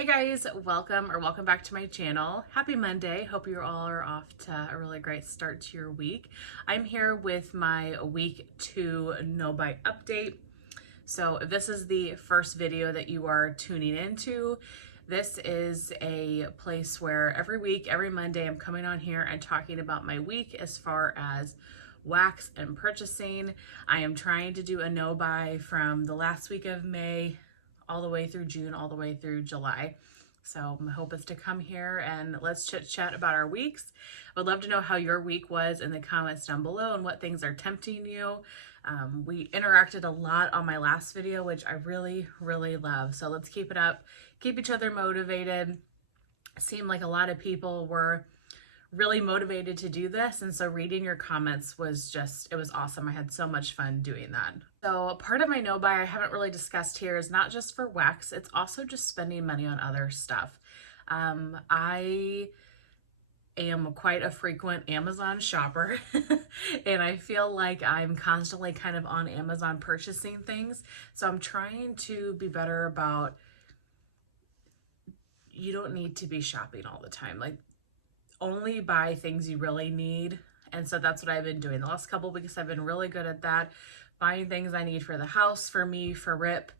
Hey guys, welcome back to my channel. Happy Monday. Hope you all are off to a really great start to your week. I'm here with my week 2 no buy update. So if this is the first video that you are tuning into, this is a place where every week, every Monday, I'm coming on here and talking about my week as far as wax and purchasing. I am trying to do a no buy from the last week of May all the way through June, all the way through July. So my hope is to come here and let's chit chat about our weeks. I would love to know how your week was in the comments down below and what things are tempting you. We interacted a lot on my last video, which I really love. So let's keep it up, keep each other motivated. It seemed like a lot of people were really motivated to do this, and so reading your comments was it was awesome. I had so much fun doing that. So part of my no buy I haven't really discussed here is not just for wax, it's also just spending money on other stuff. I am quite a frequent Amazon shopper and I feel like I'm constantly kind of on Amazon purchasing things. So I'm trying to be better about, you don't need to be shopping all the time. Like, only buy things you really need. And so that's what I've been doing. The last couple of weeks I've been really good at that. Buying things I need for the house, for me, for Rip,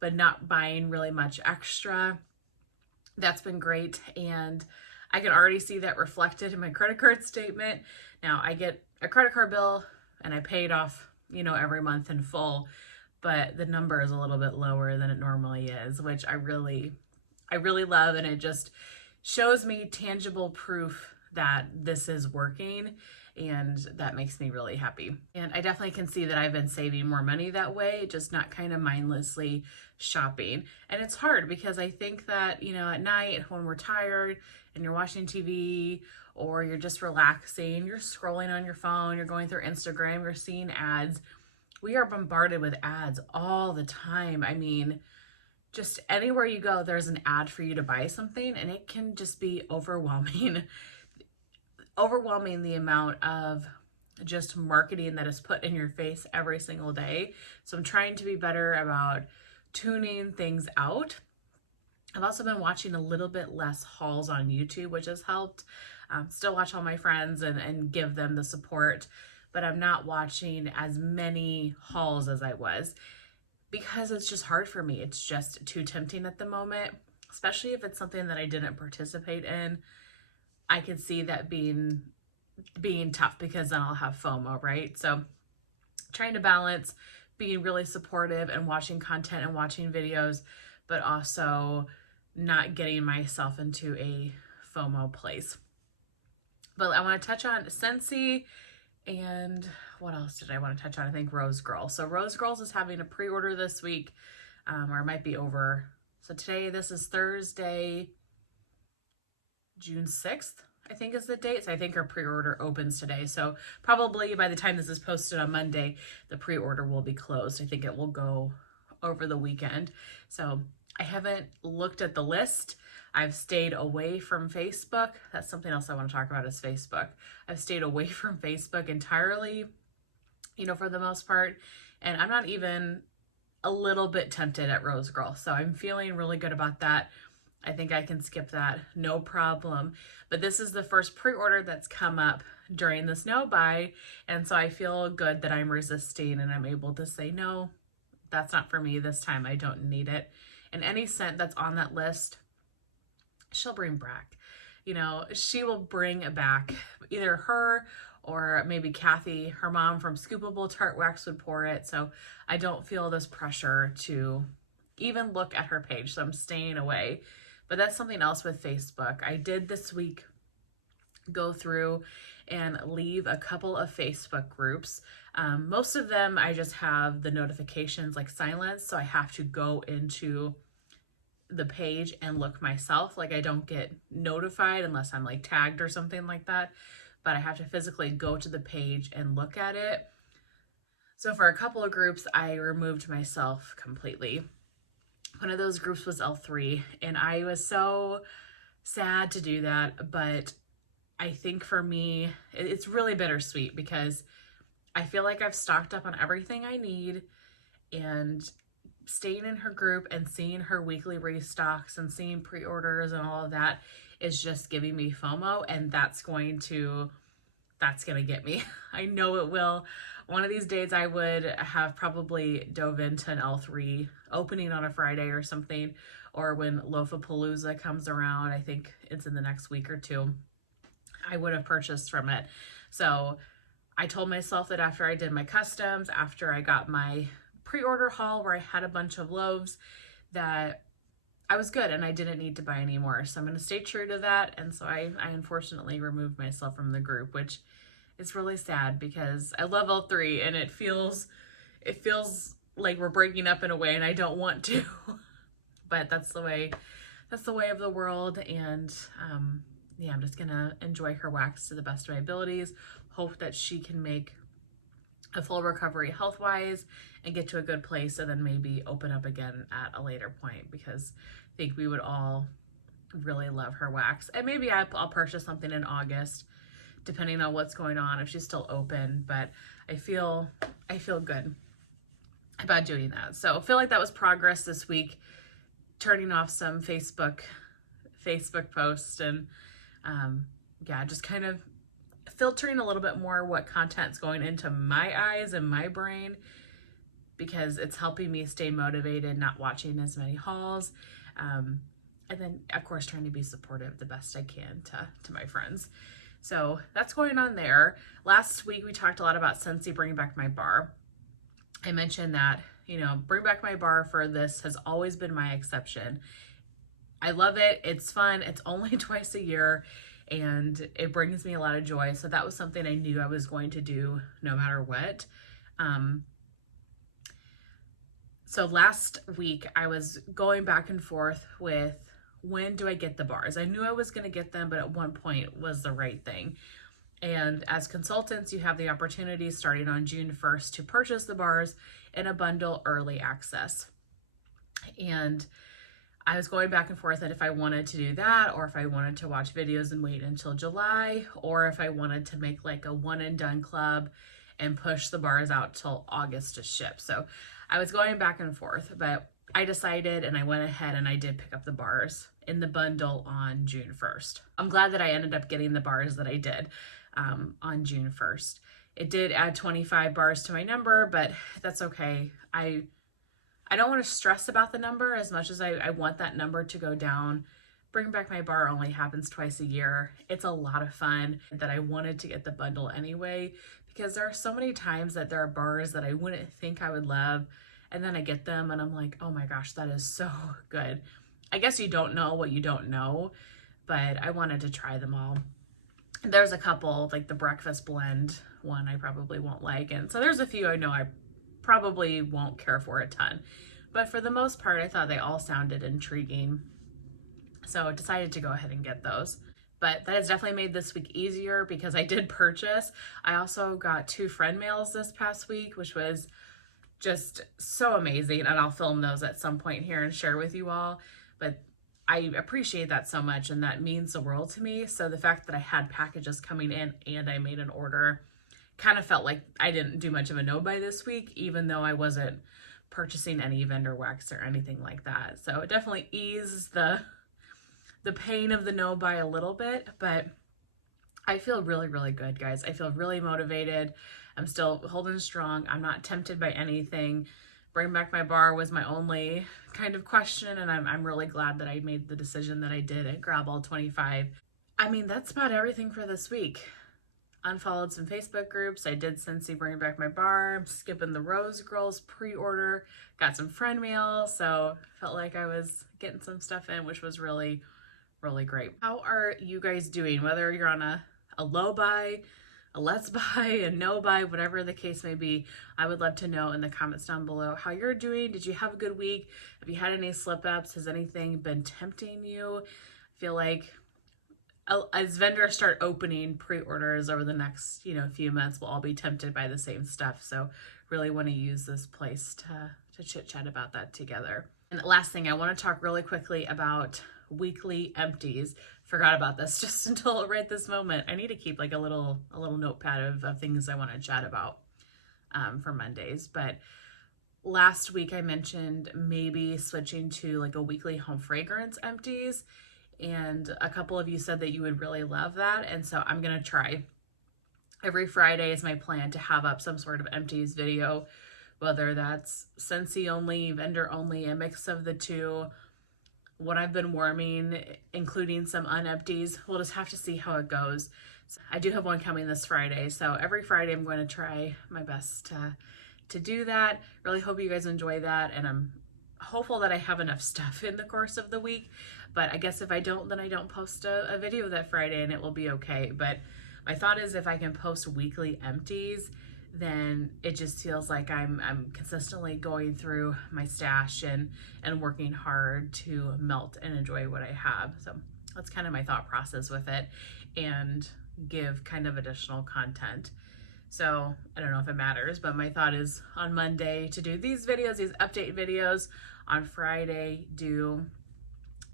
but not buying really much extra. That's been great. And I can already see that reflected in my credit card statement. Now I get a credit card bill and I pay it off, every month in full, but the number is a little bit lower than it normally is, which I really love. And it just shows me tangible proof that this is working, and that makes me really happy. And I definitely can see that I've been saving more money that way, just not kind of mindlessly shopping. And it's hard because I think that, at night when we're tired and you're watching TV or you're just relaxing, you're scrolling on your phone, you're going through Instagram, you're seeing ads. We are bombarded with ads all the time. I mean, just anywhere you go, there's an ad for you to buy something, and it can just be overwhelming. Overwhelming the amount of just marketing that is put in your face every single day. So I'm trying to be better about tuning things out. I've also been watching a little bit less hauls on YouTube, which has helped. Still watch all my friends and give them the support, but I'm not watching as many hauls as I was, because it's just hard for me. It's just too tempting at the moment, especially if it's something that I didn't participate in. I could see that being tough, because then I'll have FOMO, right? So trying to balance being really supportive and watching content and watching videos, but also not getting myself into a FOMO place. But I want to touch on Scentsy. And what else did I want to touch on? I think Rose Girl. So Rose Girls is having a pre-order this week, or it might be over. So today, this is Thursday, June 6th, I think is the date. So I think our pre-order opens today. So probably by the time this is posted on Monday, the pre-order will be closed. I think it will go over the weekend. So I haven't looked at the list. I've stayed away from Facebook. That's something else I want to talk about, is Facebook. I've stayed away from Facebook entirely, for the most part. And I'm not even a little bit tempted at Rose Girl. So I'm feeling really good about that. I think I can skip that, no problem. But this is the first pre-order that's come up during this no buy. And so I feel good that I'm resisting and I'm able to say, no, that's not for me this time. I don't need it. And any scent that's on that list, she'll bring back. She will bring back, either her or maybe Kathy, her mom from Scoopable Tart Wax, would pour it. So I don't feel this pressure to even look at her page. So I'm staying away. But that's something else with Facebook. I did this week go through and leave a couple of Facebook groups. Most of them, I just have the notifications like silenced, so I have to go into the page and look myself. Like, I don't get notified unless I'm like tagged or something like that, but I have to physically go to the page and look at it. So for a couple of groups, I removed myself completely. One of those groups was L3, and I was so sad to do that, but I think for me, it's really bittersweet, because I feel like I've stocked up on everything I need, and staying in her group and seeing her weekly restocks and seeing pre-orders and all of that is just giving me FOMO, and that's going to get me. I know it will. One of these days I would have probably dove into an L3 opening on a Friday or something, or when Loafapalooza comes around, I think it's in the next week or two, I would have purchased from it. So I told myself that after I did my customs, after I got my pre-order haul where I had a bunch of loaves, that I was good and I didn't need to buy any more. So I'm going to stay true to that. And so I unfortunately removed myself from the group, which is really sad because I love L3 and it feels like we're breaking up in a way and I don't want to. But that's the way of the world. And yeah, I'm just going to enjoy her wax to the best of my abilities. Hope that she can make a full recovery health-wise and get to a good place, and then maybe open up again at a later point, because I think we would all really love her wax. And maybe I'll purchase something in August, depending on what's going on, if she's still open. But I feel good about doing that. So I feel like that was progress this week, turning off some Facebook posts and yeah, just kind of filtering a little bit more what content's going into my eyes and my brain, because it's helping me stay motivated, not watching as many hauls. And then of course trying to be supportive the best I can to my friends. So that's going on there. Last week we talked a lot about Scentsy bringing back my bar. I mentioned that, you know, bring back my bar for this has always been my exception. I love it. It's fun. It's only twice a year and it brings me a lot of joy. So that was something I knew I was going to do no matter what. So last week I was going back and forth with, when do I get the bars? I knew I was going to get them, but at one point was the right thing. And as consultants, you have the opportunity starting on June 1st to purchase the bars in a bundle early access. And I was going back and forth that if I wanted to do that, or if I wanted to watch videos and wait until July, or if I wanted to make like a one and done club and push the bars out till August to ship. So I was going back and forth, but I decided and I went ahead and I did pick up the bars in the bundle on June 1st. I'm glad that I ended up getting the bars that I did on June 1st. It did add 25 bars to my number, but that's okay. I don't want to stress about the number as much as I want that number to go down. Bring Back My Bar only happens twice a year. It's a lot of fun that I wanted to get the bundle anyway, because there are so many times that there are bars that I wouldn't think I would love, and then I get them and I'm like, oh my gosh, that is so good. I guess you don't know what you don't know, but I wanted to try them all. There's a couple, like the breakfast blend one I probably won't like, and so there's a few I know I probably won't care for a ton, but for the most part I thought they all sounded intriguing, so I decided to go ahead and get those. But that has definitely made this week easier because I did purchase. I also got 2 friend mails this past week, which was just so amazing, and I'll film those at some point here and share with you all. But I appreciate that so much, and that means the world to me. So the fact that I had packages coming in and I made an order kind of felt like I didn't do much of a no-buy this week, even though I wasn't purchasing any vendor wax or anything like that. So it definitely eases the pain of the no-buy a little bit, but I feel really, really good, guys. I feel really motivated. I'm still holding strong. I'm not tempted by anything. Bring Back My Bar was my only kind of question, and I'm really glad that I made the decision that I did and grab all 25. I mean, that's about everything for this week. Unfollowed some Facebook groups. I did Scentsy Bring Back My Bar. I'm skipping the Rose Girls pre-order. Got some friend mail, so felt like I was getting some stuff in, which was really, really great. How are you guys doing? Whether you're on a low buy, a let's buy, a no buy, whatever the case may be, I would love to know in the comments down below how you're doing. Did you have a good week? Have you had any slip ups? Has anything been tempting you? I feel like as vendors start opening pre-orders over the next, few months, we'll all be tempted by the same stuff. So really want to use this place to chit chat about that together. And the last thing, I want to talk really quickly about weekly empties. Forgot about this just until right this moment. I need to keep like a little notepad of things I want to chat about for Mondays. But last week I mentioned maybe switching to like a weekly home fragrance empties, and a couple of you said that you would really love that, and so I'm gonna try. Every Friday is my plan to have up some sort of empties video, whether that's Scentsy only, vendor only, a mix of the two, what I've been warming, including some unempties. We'll just have to see how it goes. I do have one coming this Friday, so every Friday I'm going to try my best to do that. Really hope you guys enjoy that, and I'm hopeful that I have enough stuff in the course of the week. But I guess if I don't, then I don't post a video that Friday, and it will be okay. But my thought is if I can post weekly empties, then it just feels like I'm consistently going through my stash and working hard to melt and enjoy what I have. So that's kind of my thought process with it, and give kind of additional content. So I don't know if it matters, but my thought is on Monday to do these videos, these update videos. On Friday, do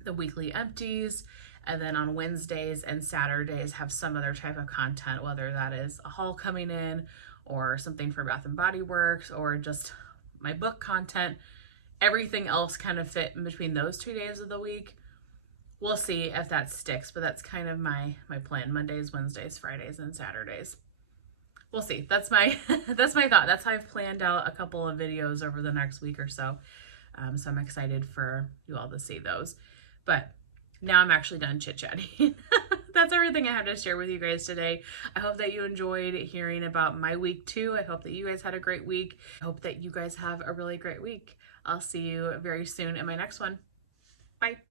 the weekly empties. And then on Wednesdays and Saturdays, have some other type of content, whether that is a haul coming in or something for Bath and Body Works or just my book content. Everything else kind of fit in between those 2 days of the week. We'll see if that sticks, but that's kind of my plan. Mondays, Wednesdays, Fridays, and Saturdays. We'll see. That's my that's my thought. That's how I've planned out a couple of videos over the next week or so. So I'm excited for you all to see those. But now I'm actually done chit-chatting. That's everything I have to share with you guys today. I hope that you enjoyed hearing about my week too. I hope that you guys had a great week. I hope that you guys have a really great week. I'll see you very soon in my next one. Bye.